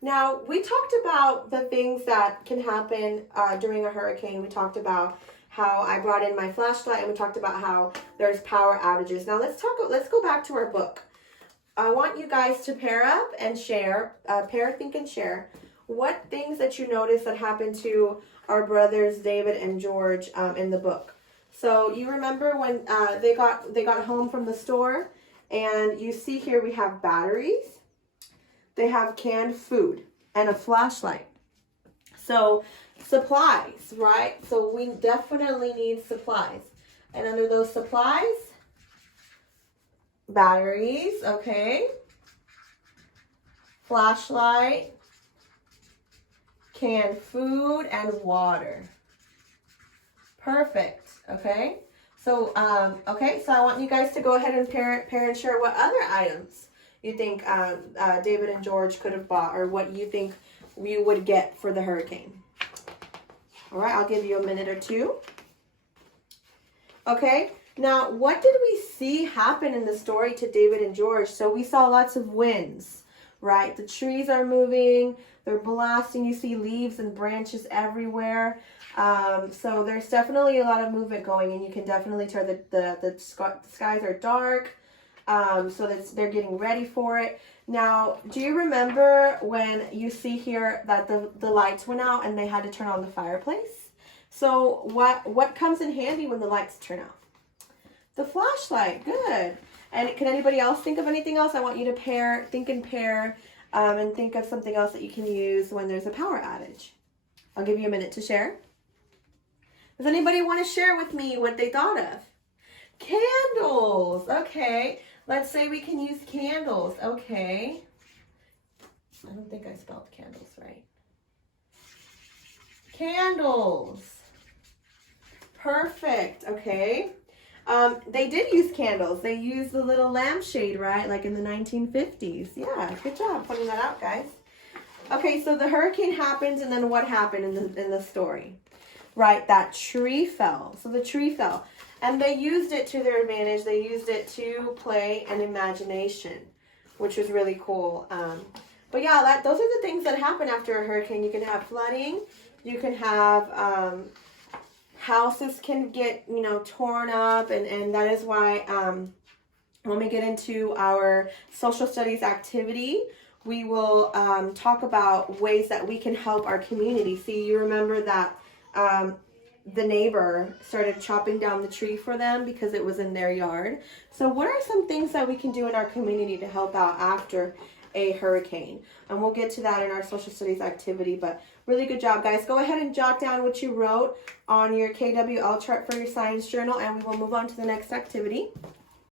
Now, we talked about the things that can happen during a hurricane. We talked about how I brought in my flashlight, and we talked about how there's power outages. Now, let's go back to our book. I want you guys to pair up and share, pair, think, and share. What things that you noticed that happened to our brothers David and George in the book? So you remember when they got home from the store, and you see here we have batteries. They have canned food and a flashlight. So supplies, right? So we definitely need supplies. And under those supplies, batteries, okay, flashlight, canned food, and water. Perfect, okay? So, so I want you guys to go ahead and pair and share what other items you think David and George could have bought, or what you think we would get for the hurricane. All right, I'll give you a minute or two. Okay, now what did we see happen in the story to David and George? So we saw lots of winds, right? The trees are moving, they're blasting, you see leaves and branches everywhere. So there's definitely a lot of movement going, and you can definitely tell the skies are dark. So they're getting ready for it. Now, do you remember when you see here that the lights went out and they had to turn on the fireplace? So what comes in handy when the lights turn out? The flashlight. Good. And can anybody else think of anything else? I want you to think and pair, and think of something else that you can use when there's a power outage. I'll give you a minute to share. Does anybody want to share with me what they thought of? Candles. Okay. Let's say we can use candles. Okay. I don't think I spelled candles right. Candles. Perfect. Okay. They did use candles. They used the little lampshade, right? Like in the 1950s. Yeah, good job pointing that out, guys. Okay, so the hurricane happened, and then what happened in the story? Right, that tree fell. So the tree fell. And they used it to their advantage. They used it to play an imagination, which was really cool. But yeah, those are the things that happen after a hurricane. You can have flooding. You can have houses can get, torn up. And that is why when we get into our social studies activity, we will talk about ways that we can help our community. See, you remember that the neighbor started chopping down the tree for them because it was in their yard. So what are some things that we can do in our community to help out after a hurricane? And we'll get to that in our social studies activity, but really good job, guys. Go ahead and jot down what you wrote on your KWL chart for your science journal, and we will move on to the next activity.